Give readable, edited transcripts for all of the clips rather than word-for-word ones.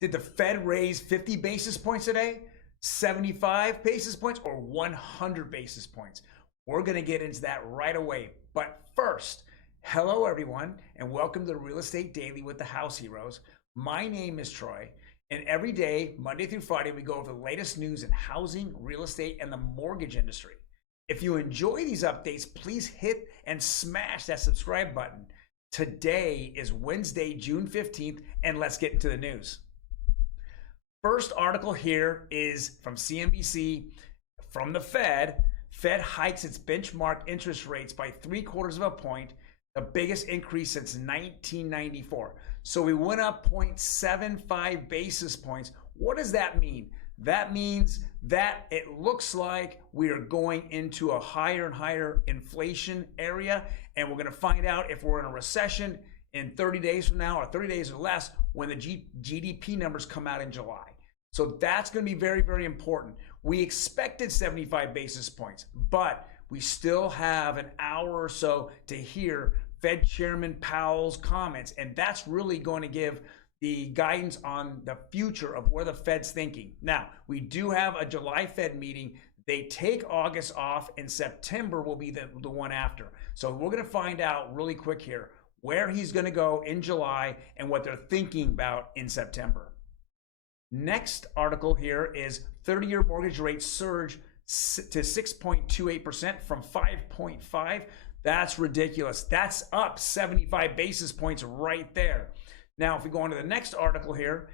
Did the Fed raise 50 basis points today, 75 basis points, or 100 basis points? We're going to get into that right away. But first, hello everyone, and welcome to the Real Estate Daily with the House Heroes. My name is Troy, and every day, Monday through Friday, we go over the latest news in housing, real estate, and the mortgage industry. If you enjoy these updates, please hit and smash that subscribe button. Today is Wednesday, June 15th, and let's get into the news. First article here is from CNBC from the Fed. Fed hikes its benchmark interest rates by 0.75 points, the biggest increase since 1994. So we went up 0.75 basis points. What does that mean? That means that it looks like we are going into a higher and higher inflation area, and we're going to find out if we're in a recession in 30 days from now or 30 days or less when the GDP numbers come out in July. So that's going to be very, very important. We expected 75 basis points, but we still have an hour or so to hear Fed Chairman Powell's comments, and that's really going to give the guidance on the future of where the Fed's thinking. Now, we do have a July Fed meeting. They take August off, and September will be the one after. So we're going to find out really quick here where he's going to go in July and what they're thinking about in September. Next article here is 30-year mortgage rates surge to 6.28% from 5.5. That's ridiculous. That's up 75 basis points right there. Now, if we go on to the next article here,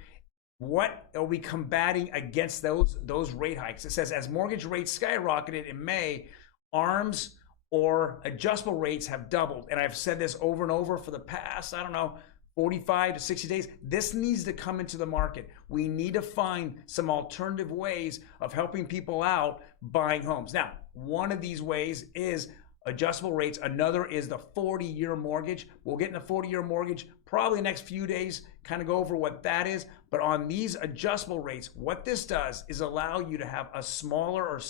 what are we combating against those rate hikes? It says, as mortgage rates skyrocketed in May, ARMs or adjustable rates have doubled. And I've said this over and over for the past, 45 to 60 days. This needs to come into the market. We need to find some alternative ways of helping people out buying homes. Now, one of these ways is adjustable rates. Another is the 40-year mortgage. We'll get in the 40-year mortgage probably the next few days, kind of go over what that is. But on these adjustable rates, what this does is allow you to have a smaller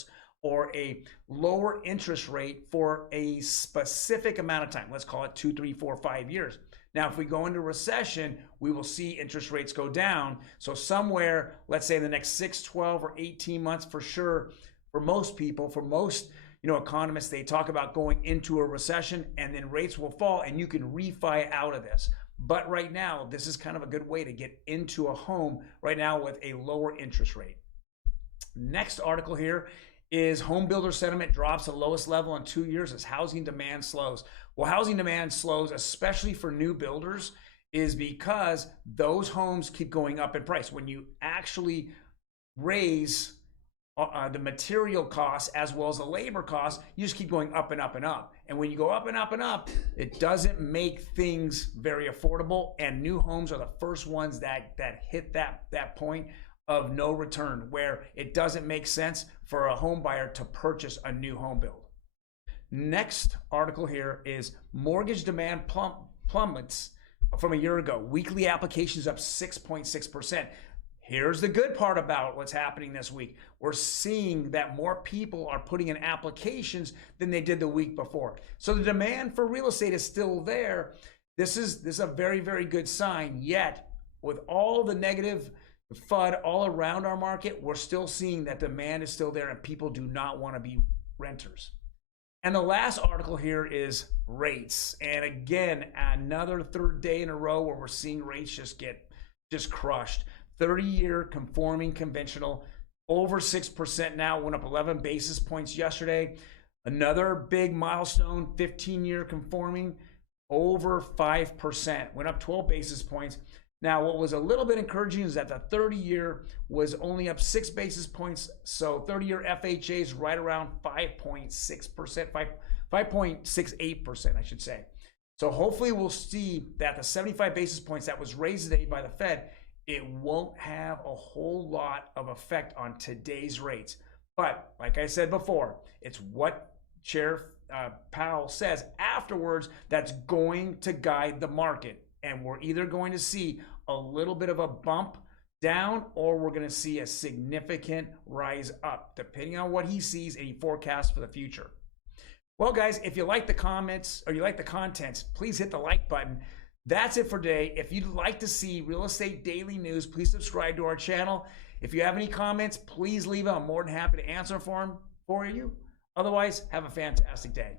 or a lower interest rate for a specific amount of time. Let's call it 2, 3, 4, 5 years. Now, if we go into recession, we will see interest rates go down. So somewhere, let's say in the next 6, 12, or 18 months for sure, for most people, for most economists, they talk about going into a recession and then rates will fall and you can refi out of this. But right now, this is kind of a good way to get into a home right now with a lower interest rate. Next article here is Homebuilder sentiment drops the lowest level in 2 years as housing demand slows. Well, housing demand slows, especially for new builders, is because those homes keep going up in price. When you actually raise the material costs as well as the labor costs, you just keep going up and up and up. And when you go up and up and up, it doesn't make things very affordable. And new homes are the first ones that hit that point of no return, where it doesn't make sense for a home buyer to purchase a new home build. Next article here is mortgage demand plummets from a year ago. Weekly applications up 6.6%. Here's the good part about what's happening this week. We're seeing that more people are putting in applications than they did the week before. So the demand for real estate is still there. This is a very, very good sign. Yet, with all the negative FUD all around our market, we're still seeing that demand is still there and people do not want to be renters. And the last article here is rates. And again, another third day in a row where we're seeing rates just crushed. 30-year conforming conventional over 6% now, went up 11 basis points yesterday. Another big milestone, 15-year conforming over 5%, went up 12 basis points. Now, what was a little bit encouraging is that the 30-year was only up 6 basis points. So 30-year FHA is right around 5.6%, 5.68%, I should say. So hopefully we'll see that the 75 basis points that was raised today by the Fed, it won't have a whole lot of effect on today's rates. But like I said before, it's what Chair Powell says afterwards that's going to guide the market. And we're either going to see a little bit of a bump down or we're going to see a significant rise up, depending on what he sees and he forecasts for the future. Well, guys, if you like the comments or you like the content, please hit the like button. That's it for today. If you'd like to see real estate daily news, please subscribe to our channel. If you have any comments, please leave them. I'm more than happy to answer for you. Otherwise, have a fantastic day.